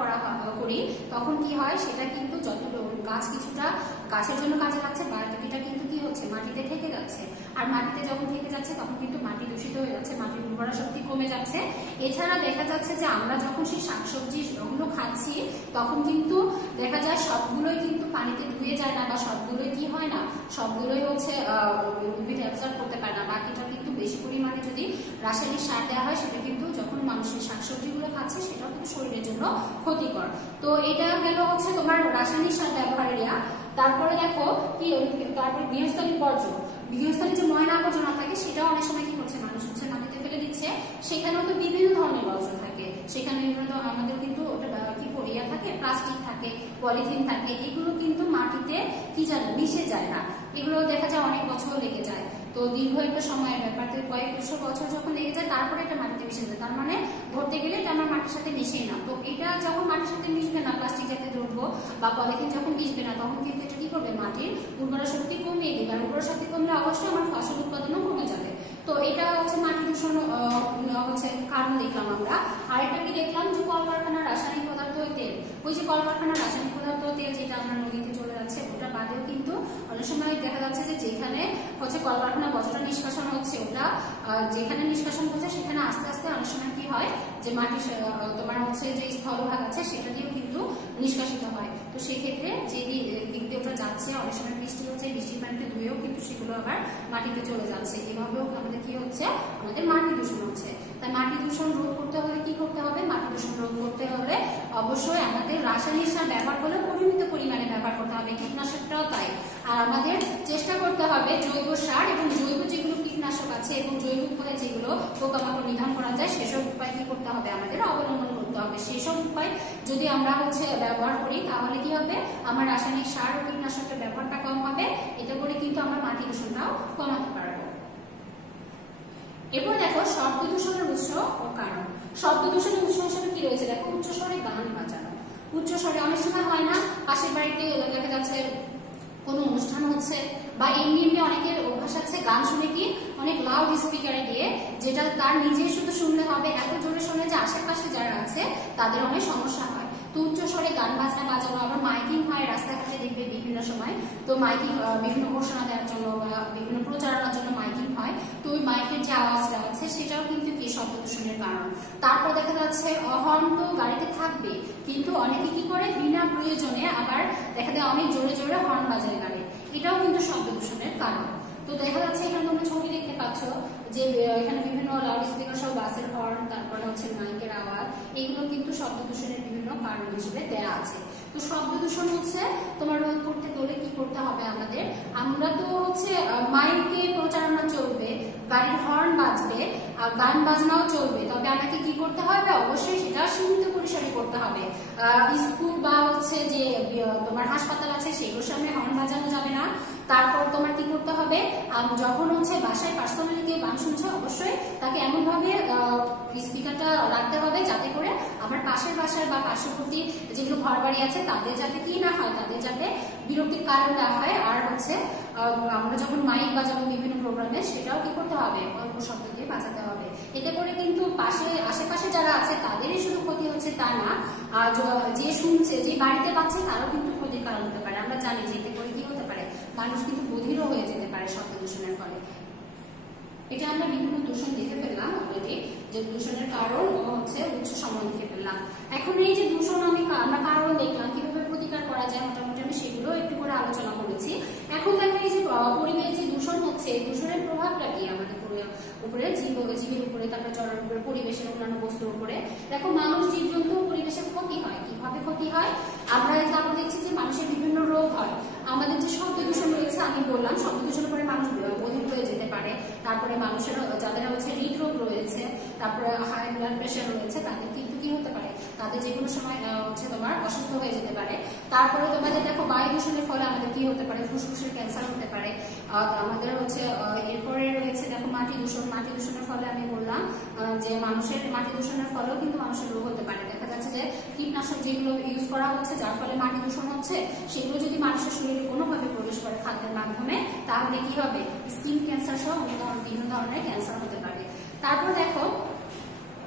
করি, তখন কি হয়? সেটা কিন্তু যত গাছ কিছুটা গাছের জন্য কাজে লাগছে, বাকিটা কিন্তু কি হচ্ছে? মাটিতে থেকে যাচ্ছে। আর মাটিতে যখন থেকে যাচ্ছে তখন কিন্তু মাটি দূষিত হয়ে যাচ্ছে, মাটির উর্বরা শক্তি কমে যাচ্ছে। এছাড়া দেখা যাচ্ছে যে আমরা যখন সেই শাকসবজি ওগুলো খাচ্ছি, তখন কিন্তু দেখা যায় সবগুলোই কিন্তু পানিতে ধুয়ে যায় না, বা সবগুলোই কি হয় না? সবগুলোই হচ্ছে উদ্ভিদ অ্যাবজর্ব করতে পারে না। বাকিটা কিন্তু বেশি পরিমাণে যদি রাসায়নিক সার দেওয়া হয়, সেটা কিন্তু যখন মানুষের শাকসবজিগুলো খাচ্ছে সেটাও কিন্তু শরীরের জন্য ক্ষতিকর। তো এটা গেল হচ্ছে তোমার রাসায়নিক সার ব্যবহারের। তারপরে দেখো কি, তারপরে গৃহস্থালী বর্জ্য, গৃহস্থালী যে ময়লা আবর্জনা থাকে সেটাও অনেক সময় কি করছে? মানুষ হচ্ছে নদীতে ফেলে দিচ্ছে। সেখানেও তো বিভিন্ন ধরনের বর্জ্য থাকে, সেখানে থাকে, পলিথিন থাকে, এগুলো কিন্তু মাটিতে কি জানো মিশে যায় না। এগুলো দেখা যায় অনেক বছর লেগে যায়। তো দীর্ঘ একটা সময়ের ব্যাপার, তো কয়েকশো বছর যখন লেগে যায় তারপরে এটা মাটিতে মিশে যায়, তার মানে ধরতে গেলে এটা আমার মাটির সাথে মিশেই না। তো এটা যখন মাটির সাথে মিশবে না, প্লাস্টিক জাতীয় দ্রব্য বা পলিথিন যখন মিশবে না, তখন কিন্তু এটা কি করবে, মাটির উর্বরা শক্তি কমিয়ে দেবে। আর উর্বরা শক্তি কমলে অবশ্যই আমার ফসল উৎপাদনও কমে যাবে। তো এটা হচ্ছে মাটি দূষণ হচ্ছে কারণ দেখলাম আমরা। আরেকটা কি দেখলাম, যে কলকারখানার রাসায়নিক পদার্থ তেল, ওই যে কলকারখানার রাসায়নিক পদার্থ তেল যেটা আমরা নদীতে চলে যাচ্ছে, ওটা বাদেও কিন্তু অনেক সময় দেখা যাচ্ছে যে যেখানে হচ্ছে কলকারখানা বর্জ্য নিষ্কাশন হচ্ছে, ওটা যেখানে নিষ্কাশন হচ্ছে সেখানে আস্তে আস্তে অনেক সময় কি হয় যে মাটি তোমার হচ্ছে যে স্থলভাগ আছে সেটা দিয়েও কিন্তু নিষ্কাশিত হয়। তো সেক্ষেত্রে যে দিক দিয়ে ওটা যাচ্ছে, অনেক সময় বৃষ্টি হচ্ছে, বৃষ্টির পানিতে ধুয়েও কিন্তু সেগুলো আবার মাটিতে চলে যাচ্ছে। এভাবেও আমাদের কি হচ্ছে, আমাদের মাটি দূষণ হচ্ছে। তাই মাটি দূষণ রোধ করতে হলে কি করতে হবে, মাটি দূষণ রোধ করতে হলে অবশ্যই আমাদের রাসায়নিক সার ব্যবহার করলে পরিমিত পরিমাণে ব্যবহার করতে হবে, কীটনাশকটাও তাই। আর আমাদের চেষ্টা করতে হবে জৈব সার এবং জৈব যেগুলো কীটনাশক আছে এবং জৈব উপায়ে যেগুলো পোকামাকড় নিধন করা যায়, সেসব উপায় কি করতে হবে, আমাদের অবলম্বন করতে হবে। সেসব উপায় যদি আমরা হচ্ছে ব্যবহার করি, তাহলে কি হবে, আমার রাসায়নিক সার ও কীটনাশকের ব্যবহারটা কম হবে। এতে করে কিন্তু আমরা মাটি দূষণটাও কমাতে পারবো। এরপর দেখো শব্দ দূষণের উৎস ও কারণ। শব্দ দূষণের উৎস হিসেবে কি রয়েছে, দেখো উচ্চস্বরে গান বাজানো। উচ্চস্বরে অনেক সময় হয় না, পাশের বাড়িতে দেখা যাচ্ছে কোনো অনুষ্ঠান হচ্ছে, বা এমনি এমনি অনেকের অভ্যাস আছে গান শুনে কি অনেক লাউড স্পিকারে দিয়ে, যেটা তার নিজেই শুধু শুনলে হবে, এত জোরে শুনে যে আশেপাশে যারা আছে তাদের অনেক সমস্যা হয়। তো উচ্চস্বরে গান বাজনা বাজানো, আবার মাইকিং হয় রাস্তাঘাটে দেখবে বিভিন্ন সময়। তো মাইকিং বিভিন্ন ঘোষণা দেওয়ার জন্য বা বিভিন্ন প্রচারণার জন্য মাইকিং হয়। তো ওই মাইকের যে আওয়াজটা আছে সেটাও কিন্তু কি শব্দ দূষণের কারণ। তারপর দেখা যাচ্ছে হর্ন তো গাড়িতে থাকবে, কিন্তু অনেকে কি করে বিনা প্রয়োজনে আবার দেখা যায় অনেক জোরে জোরে হর্ন বাজায় গাড়ি, এটাও কিন্তু শব্দ দূষণের কারণ। তো দেখা যাচ্ছে এখানে তোমরা ছবি দেখতে পাচ্ছ যে এখানে বিভিন্ন লাউড স্পিকার সহ বাসের হর্ন, তারপরে হচ্ছে মাইকের আওয়াজ, এগুলো কিন্তু শব্দ দূষণের বিভিন্ন কারণ হিসেবে দেয়া আছে। তো শব্দ দূষণ হচ্ছে তোমার রোধ করতে গেলে কি করতে হবে আমাদের, আমরা তো হচ্ছে মাইকে প্রচারণা চলবে, গাড়ির হর্ন বাজবে, আর গান বাজনাও চলবে, তবে আমাকে কি করতে হবে, অবশ্যই সেটা সীমিত পরিসরে করতে হবে। স্কুল বা হচ্ছে যে তোমার হাসপাতাল আছে সেগুলোর সামনে হর্ন বাজানো যাবে না। তারপর তোমার কি করতে হবে, যখন হচ্ছে বাসায় পার্সোনালি কেউ গান শুনছে, অবশ্যই তাকে এমন ভাবে স্পিকারটা রাখতে হবে যাতে করে আমার পাশের বাসার বা পার্শ্ববর্তী যেগুলো ঘর বাড়ি আছে তাদের যাতে কি না হয়, তাদের যাতে বিরক্তির কারণ না হয়। আর হচ্ছে আমরা যখন মাইক বাজাবো বিভিন্ন প্রোগ্রামে, সেটাও কি করতে হবে, অল্প শব্দ দিয়ে বাজাতে হবে। এতে করে কিন্তু আশেপাশে যারা আছে তাদেরই শুধু ক্ষতি হচ্ছে তা না, আর যে শুনছে, যে বাড়িতে বাজছে, তারও কিন্তু ক্ষতির কারণ হতে পারে। আমরা জানি যে এতে করে কি হতে পারে, মানুষ কিন্তু বধিরও হয়ে যেতে পারে শব্দ দূষণের ফলে। এটা আমরা বিভিন্ন দূষণ দেখে ফেললাম অলরেডি, যে দূষণের কারণ ও হচ্ছে উৎস সম্বন্ধে দেখে ফেললাম। এখন এই যে দূষণ আমরা কারণ দেখলাম, কিভাবে প্রতিকার করা যায় মোটামুটি আমি সেগুলো একটু করে আলোচনা করেছি। এখন দেখো এই যে পরিবেশ যে দূষণ হচ্ছে, দূষণের প্রভাবটা কি আমাদের উপরে, জীবের উপরে, তারপরে জলের উপরে, পরিবেশের অন্যান্য বস্তুর উপরে। দেখো মানুষ, জীবজন্তু, পরিবেশের ক্ষতি হয়। কিভাবে ক্ষতি হয়, আমরা দেখছি যে মানুষের বিভিন্ন রোগ হয়। আমাদের যে শব্দ দূষণ রয়েছে, আমি বললাম শব্দ দূষণের পরে মানুষ বধির হয়ে যেতে পারে। তারপরে মানুষের যাদের হচ্ছে হৃদরোগ রয়েছে, তারপরে হাই ব্লাড প্রেশার রয়েছে, তাদের কিন্তু কি হতে পারে, তাদের যে কোনো সময় হচ্ছে তোমার অসুস্থ হয়ে যেতে পারে। তারপরে তোমাদের দেখো বায়ু দূষণের ফলে আমাদের কি হতে পারে, ফুসফুসের ক্যান্সার হতে পারে। আমাদের হচ্ছে এরপরে রয়েছে দেখো মাটি দূষণ। মাটি দূষণের ফলে আমি বললাম যে মানুষের মাটি দূষণের ফলেও কিন্তু মানুষের রোগ হতে পারে। দেখা যাচ্ছে যে কীটনাশক যেগুলো ইউজ করা হচ্ছে, যার ফলে মাটি দূষণ হচ্ছে, সেগুলো যদি মানুষের শরীরে কোনোভাবে প্রবেশ করে খাদ্যের মাধ্যমে, তাহলে কি হবে, স্কিন ক্যান্সার সহ বিভিন্ন ধরনের ক্যান্সার হতে পারে। তারপর দেখো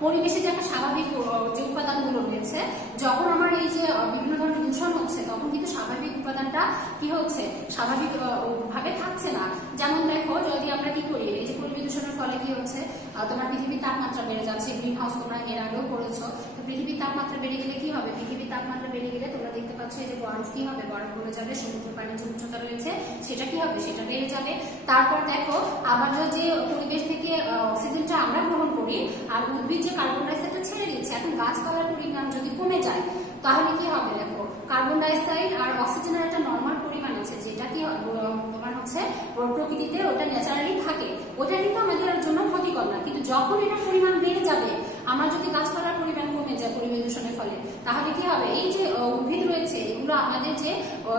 পরিবেশে যে একটা স্বাভাবিক যে উপাদানগুলো রয়েছে, যখন আমার এই যে বিভিন্ন ধরনের দূষণ হচ্ছে, তখন কিন্তু স্বাভাবিক উপাদানটা কি হচ্ছে, স্বাভাবিক ভাবে থাকছে না। যেমন দেখো যদি আমরা কি করি, এই যে পরিবেশ দূষণের ফলে কি হচ্ছে, তোমার পৃথিবীর তাপমাত্রা বেড়ে যাচ্ছে। গ্রিন হাউস তোমরা এর আগেও পড়েছো। তো পৃথিবীর তাপমাত্রা বেড়ে গেলে কি হবে, পৃথিবীর তাপমাত্রা বেড়ে গেলে তোমরা দেখতে পাচ্ছ এই যে বরফ কি হবে, বরফ গলে যাবে, সমুদ্র পানির যে উচ্চতা রয়েছে সেটা কি হবে, সেটা বেড়ে যাবে। তারপর দেখো আবার যে পরিবেশ থেকে অক্সিজেনটা আমরা গ্রহণ করি, আর উদ্ভিদ যে কার্বন ডাইঅক্সাইডটা ছেড়ে দিচ্ছে, এখন গাছপালার পরিমাণ যদি কমে যায়, তাহলে কি হবে, দেখো কার্বন ডাইঅক্সাইড আর অক্সিজেনের একটা নর্মাল পরিমাণ আছে, যেটা কি তোমার হচ্ছে প্রকৃতিতে ওটা ন্যাচারালি থাকে, ওটা কিন্তু আমাদের জন্য ক্ষতিকর না। কিন্তু যখন এটা পরিমাণ বেড়ে যাবে, আমরা যদি গাছপালার পরিমাণ কমে যায় পরিবেশ দূষণের ফলে, তাহলে কি হবে, এই যে উদ্ভিদ রয়েছে এগুলো আমাদের যে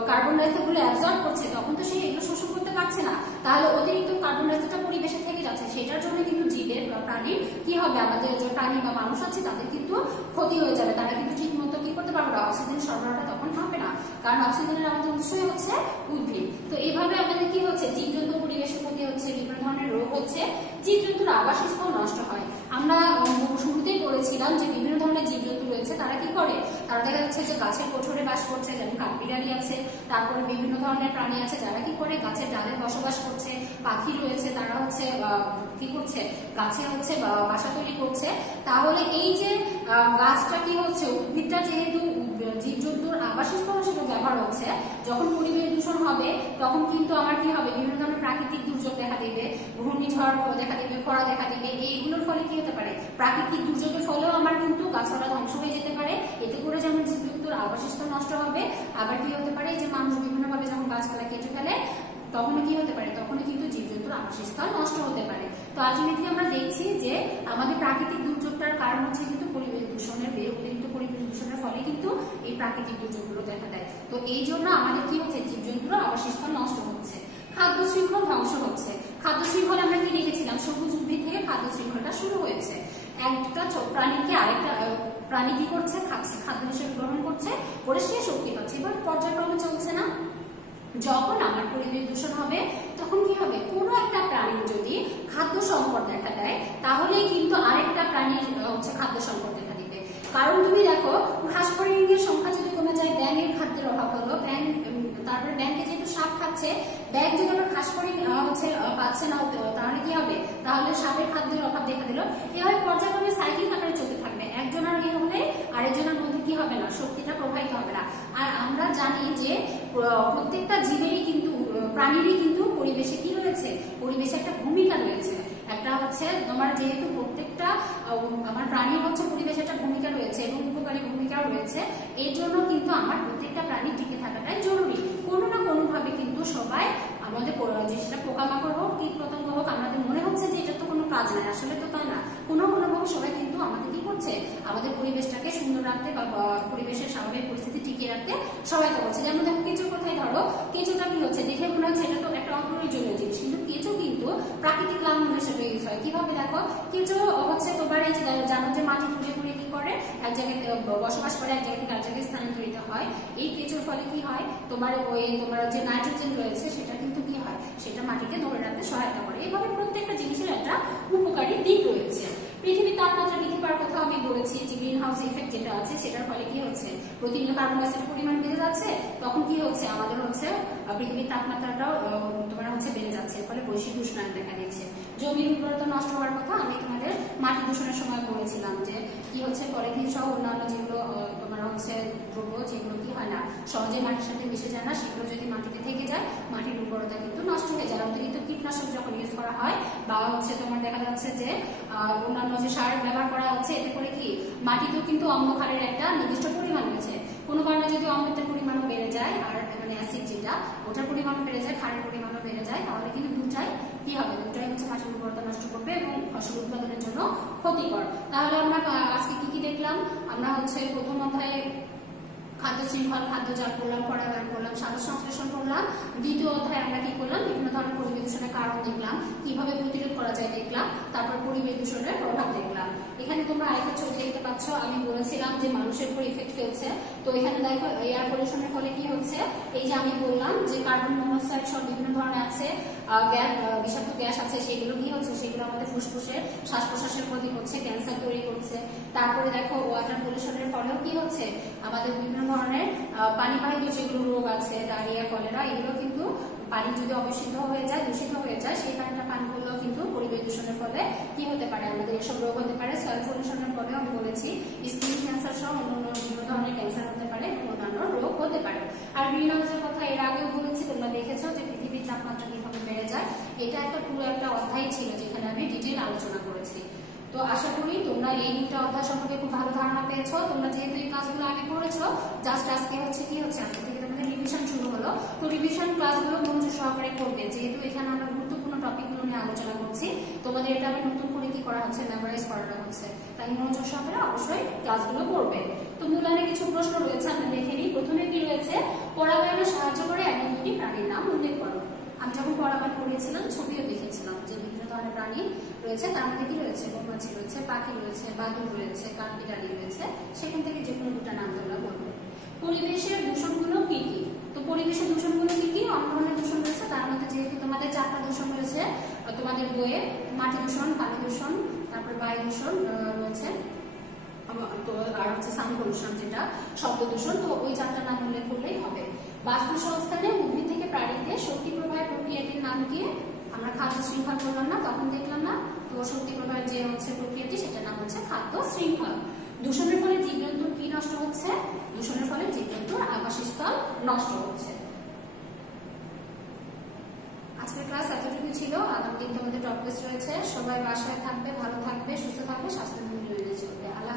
কার্বন ডাই অক্সাইড গুলো অ্যাবজর্ব করছে তখন তো সে এগুলো শোষণ করতে পারছে না, তাহলে অতিরিক্ত কার্বন ডাই অক্সাইডটা পরিবেশে থেকে যাচ্ছে, সেটার জন্য কিন্তু জীবের বা প্রাণীর কি হবে, আমাদের যে প্রাণী বা মানুষ আছে তাদের কিন্তু ক্ষতি হয়ে যাবে, তারা কিন্তু ঠিক মতো কি করতে পারবে না, অক্সিজেন সরবরাহটা তখন হবে না, কারণ অক্সিজেনের আমাদের উৎসই হচ্ছে উদ্ভিদ। তো এইভাবে আমাদের কি হচ্ছে, জীবজন্তু পরিবেশের ক্ষতি হচ্ছে, বিভিন্ন ধরনের রোগ হচ্ছে, জীবজন্তুর আবাসস্থল নষ্ট হয়। আমরা শুরুতেই বলেছিলাম যে বিভিন্ন ধরনের জীবজন্তু রয়েছে, তারা কি করে, তারা দেখা যাচ্ছে যে গাছের কোঠরে বাস করছে, যেমন কাঠবিড়ালি আছে, তারপরে বিভিন্ন ধরনের প্রাণী আছে যারা কি করে গাছের ডালে বসবাস করছে, পাখি রয়েছে তারা হচ্ছে কি করছে, গাছে হচ্ছে বাসা তৈরি করছে। তাহলে এই যে গাছটা কি হচ্ছে, উদ্ভিদটা যেহেতু জীবজন্তুর আবাসস্থল হিসেবে ব্যবহার হচ্ছে, যখন পরিবেশ দূষণ হবে তখন কিন্তু আমার কি হবে, বিভিন্ন ধরনের প্রাকৃতিক দুর্যোগ দেখা দিবে, ঘূর্ণিঝড় দেখা দিবে, খরা দেখা দিবে, এইগুলোর ফলে কি হতে পারে, প্রাকৃতিক দুর্যোগের ফলেও আমার কিন্তু গাছপালা ধ্বংস হয়ে যেতে পারে, এতে করে যেমন জীবজন্তুর আবাসস্থল নষ্ট হবে, আবার কি হতে পারে যে মানুষ বিভিন্নভাবে যখন গাছপালা কেটে ফেলে তখন কি হতে পারে, তখন কিন্তু জীবজন্তুর আবাসস্থল নষ্ট হতে পারে। তো আলটিমেটলি আমরা দেখছি যে আমাদের প্রাকৃতিক দুর্যোগটার কারণ হচ্ছে কিন্তু পরিবেশ দূষণের, অতিরিক্ত পরিবেশ দূষণের ফলে কিন্তু এই প্রাকৃতিক দুর্যোগগুলো দেখা দেয়। তো এই জন্য আমাদের কি হচ্ছে, জীবজন্তুর আবাসস্থল নষ্ট হচ্ছে, খাদ্য শৃঙ্খল ধ্বংস হচ্ছে। খাদ্য শৃঙ্খল আমরা কি লিখেছিলাম, সবুজ উদ্ভিদ থেকে খাদ্য শৃঙ্খলটা শুরু হয়েছে, একটা প্রাণীকে আরেকটা প্রাণী কি করছে, খাচ্ছে, খাদ্য হিসেবে গ্রহণ করছে, করে সে শক্তি পাচ্ছে। এবার পর্যায়ক্রমে চলছে না, যখন আমার পরিবেশ দূষণ হবে তখন কি হবে, কোনো একটা প্রাণীর যদি খাদ্য সংকট দেখা দেয় তাহলেই কিন্তু আরেকটা প্রাণীর হচ্ছে খাদ্য সংকট দেখা দিবে। কারণ তুমি দেখো, ঘাস ফড়িংয়ের সংখ্যা যদি কমে যায়, ব্যাঙের খাদ্যের অভাব হলো, তারপরে ব্যাঙকে যেহেতু সাপ খাচ্ছে, ব্যাঙ যদি আবার ঘাস ফড়িং হচ্ছে পাচ্ছে না, তাহলে কি হবে, তাহলে সাপের খাদ্যের অভাব দেখা দিল। এভাবে পর্যায়ক্রমে সাইক্লিক আকারে চলতে থাকবে, একজনের ইয়ে হলে আরেকজনের মধ্যে কি হবে না, শক্তিটা প্রবাহিত হবে না। আর আমরা জানি যে প্রত্যেকটা জীবেরই কিন্তু, প্রাণীরই কিন্তু পরিবেশে কি রয়েছে, পরিবেশে একটা ভূমিকা রয়েছে, একটা হচ্ছে তোমার যেহেতু প্রত্যেকটা আমার প্রাণীর হচ্ছে পরিবেশে একটা ভূমিকা রয়েছে এবং উপকারী ভূমিকাও রয়েছে, এর জন্য কিন্তু আমার প্রত্যেকটা প্রাণী টিকে থাকাটাই জরুরি। কোনো না কোনো ভাবে কিন্তু সবাই আমাদের, সেটা পোকামাকড় হোক, কীট পতঙ্গ হোক, আমাদের মনে হচ্ছে যে এটা তো কোনো কাজ নাই, আসলে তো তা না, কোনো ভাবে সবাই কিন্তু আমাদের কি করছে, আমাদের পরিবেশটাকে সুন্দর রাখতে বা পরিবেশের স্বাভাবিক পরিস্থিতি টিকিয়ে রাখতে সহায়তা করছে। যেমন দেখো কেঁচোর কথাই ধরো, কেঁচোটা কি হচ্ছে, দেখে মনে হচ্ছে এটা তো একটা অপ্রয়োজনীয় জিনিস, কিন্তু কেঁচো কিন্তু প্রাকৃতিক লাঙ্গল হিসেবে ইউজ হয়। কিভাবে দেখো, কেঁচো হচ্ছে তোমার এই জানো যে মাটি খুঁড়ে খুঁড়ে কি করে, এক জায়গায় বসবাস করে, এক জায়গা থেকে আরেক জায়গায় স্থানান্তরিত হয়। এই কেঁচোর ফলে কি হয়, তোমার যে নাইট্রোজেন রয়েছে সেটা কিন্তু কি হয়, সেটা মাটিকে ধরে রাখতে সহায়তা করে। এইভাবে প্রত্যেকটা জিনিসের একটা উপকারী দিক রয়েছে। পৃথিবীর তাপমাত্রা বৃদ্ধি পাওয়ার কথা আমি বলেছি, যে গ্রিন হাউস ইফেক্ট যেটা আছে সেটার ফলে কি হচ্ছে, প্রতিদিন কার্বন ডাই অক্সাইডের পরিমাণ বেড়ে যাচ্ছে, তখন কি হচ্ছে, আমাদের হচ্ছে পৃথিবীর তাপমাত্রাটাও তোমার হচ্ছে বেড়ে যাচ্ছে, ফলে বৈশ্বিক উষ্ণায়ন দেখা দিচ্ছে। জমির উর্বরতা নষ্ট হওয়ার কথা আমি তোমাদের মাটি দূষণের সময় বলেছিলাম, যে কি হচ্ছে, পলিথিন সহ অন্যান্য যেগুলো তোমার হচ্ছে দ্রব্য, যেগুলো কি হয় না, সহজে মাটির সাথে মিশে যায় না, সেগুলো যদি মাটিতে থেকে যায় মাটির উর্বরতা কিন্তু নষ্ট হয়ে যায়। অতিরিক্ত কীটনাশক যখন ইউজ করা হয় বা হচ্ছে তোমার দেখা যাচ্ছে যে অন্যান্য যে সার ব্যবহার করা হচ্ছে, এতে করে কি মাটিতেও কিন্তু অম্ল ক্ষারের একটা নির্দিষ্ট পরিমাণ রয়েছে। কোনো কারণে যদি অম্লত্বের পরিমাণও বেড়ে যায়, আর মানে অ্যাসিড যেটা, ওটার পরিমাণও বেড়ে যায়, ক্ষারের পরিমাণও বেড়ে যায়, তাহলে কিন্তু দুটাই কি হবে, দুটাই হচ্ছে মাটির উর্বরতা নষ্ট করবে এবং ফসল উৎপাদনের জন্য ক্ষতিকর। তাহলে আমরা আজকে কি কি দেখলাম, আমরা হচ্ছে প্রথম অধ্যায়ে খাদ্য শৃঙ্খল, খাদ্যজাত করলাম, পরাগায়ন করলাম, সালোক সংশ্লেষণ করলাম। দ্বিতীয় অধ্যায়ে আমরা কি করলাম, বিভিন্ন ধরনের পরিবেশ দূষণের কারণ দেখলাম, কিভাবে প্রতিরোধ করা যায় দেখলাম, তারপর পরিবেশ দূষণের প্রভাব দেখলাম। এখানে তোমরা আরেকটা ছবি দেখতে পাচ্ছ, আমি বলেছিলাম যে মানুষের উপর ইফেক্ট ফেলছে। তো এখানে দেখো এয়ার পলিউশনের ফলে কি হচ্ছে, এই যে আমি বললাম যে কার্বন মনোক্সাইড সব বিভিন্ন ধরনের আছে, বিষাক্ত গ্যাস আছে, সেগুলো কি হচ্ছে, সেগুলো আমাদের ফুসফুসের শ্বাস প্রশ্বাসের ক্ষতি করছে, ক্যান্সার তৈরি করছে। তারপরে দেখো ওয়াটার পলিউশনের ফলেও কি হচ্ছে, আমাদের বিভিন্ন ধরনের পানিবাহিত যেগুলো রোগ আছে, ডায়রিয়া, কলেরা, এগুলো কিন্তু পানি যদি অবিশুদ্ধ হয়ে যায়, দূষিত হয়ে যায়, সেই পানিটা পান করলেও কিন্তু পরিবেশ দূষণের ফলে কি হতে পারে, আমাদের এসব রোগ হতে পারে। সয়েল পলিউশনের ফলে আমি বলেছি স্কিন ক্যান্সার সহ অন্যান্য বিভিন্ন ধরনের ক্যান্সার হতে পারে, অন্যান্য রোগ হতে পারে। আর গ্রিন হাউসের কথা এর আগেও বলেছি, তোমরা দেখেছো যে পৃথিবীর তাপমাত্রা কিভাবে বেড়ে যায়। এটা একটা পুরো একটা অধ্যায় ছিল যেখানে আমি ডিটেইল আলোচনা করেছি। তো আশা করি তোমরা এই দুটো অধ্যায় সম্পর্কে খুব ভালো ধারণা পেয়েছো। তোমরা যেহেতু এই কাজগুলো আগে করেছো, জাস্ট আজকে হচ্ছে কি হচ্ছে, আজকে থেকে তোমাদের রিভিশন শুরু হলো। তো রিভিশন ক্লাসগুলো মনোযোগ সহকারে করবে, যেহেতু এখানে আমরা গুরুত্বপূর্ণ টপিকগুলো নিয়ে আলোচনা করছি, তোমাদের এটা আবার নতুন করে কি করা হচ্ছে, মেমোরাইজ করানো হচ্ছে, তাই মনোযোগ সহকারে অবশ্যই ক্লাসগুলো করবে। তো মূল্যায়নে কিছু প্রশ্ন রয়েছে, আমরা দেখে নিই। প্রথমে কি রয়েছে, পরাগায়নে সাহায্য করে এমন দুটি প্রাণীর নাম উল্লেখ করো। আমি যখন পরাগায়ন করিয়েছিলাম ছবিও দেখেছিলাম যে বিভিন্ন ধরনের প্রাণী রয়েছে, তার মধ্যে কি রয়েছে, মৌমাছি রয়েছে, পাখি রয়েছে, বাদুড় রয়েছে, কাঠবিড়ালি রয়েছে, সেখান থেকে যে কোনো দুটো নাম তোমরা বলবো। পরিবেশের দূষণগুলো কি কি? তো পরিবেশের দূষণগুলো কি কি? অনেক ধরনের দূষণ রয়েছে, তার মধ্যে যেহেতু তোমাদের 4টা দূষণ রয়েছে তোমাদের বইয়ে, মাটি দূষণ, পানি দূষণ, তারপরে বায়ু দূষণ রয়েছে, তো আর হচ্ছে সাউন্ড পলিউশন যেটা শব্দ দূষণ। তো ওই 4টা নাম উল্লেখ করলেই হবে। বাস্তু সংস্থানে উদ্ভিদ থেকে প্রাণীতে শক্তি প্রবাহের প্রক্রিয়াটির নাম কি? আমরা খাদ্য শৃঙ্খল করলাম না, তখন দেখলাম না? তো শক্তি প্রবাহের যে হচ্ছে প্রক্রিয়াটি সেটার নাম হচ্ছে খাদ্য শৃঙ্খল। দূষণের ফলে জীবজন্তুর কি নষ্ট হচ্ছে? দূষণের ফলে জীবজন্তুর আবাসস্থল নষ্ট হচ্ছে। আজকের ক্লাস এতটুকু ছিল। আগামী দিন তোমাদের টপ টেস্ট রয়েছে। সবাই বাসায় থাকবে, ভালো থাকবে, সুস্থ থাকবে, স্বাস্থ্য মেনে চলবে। আল্লাহ।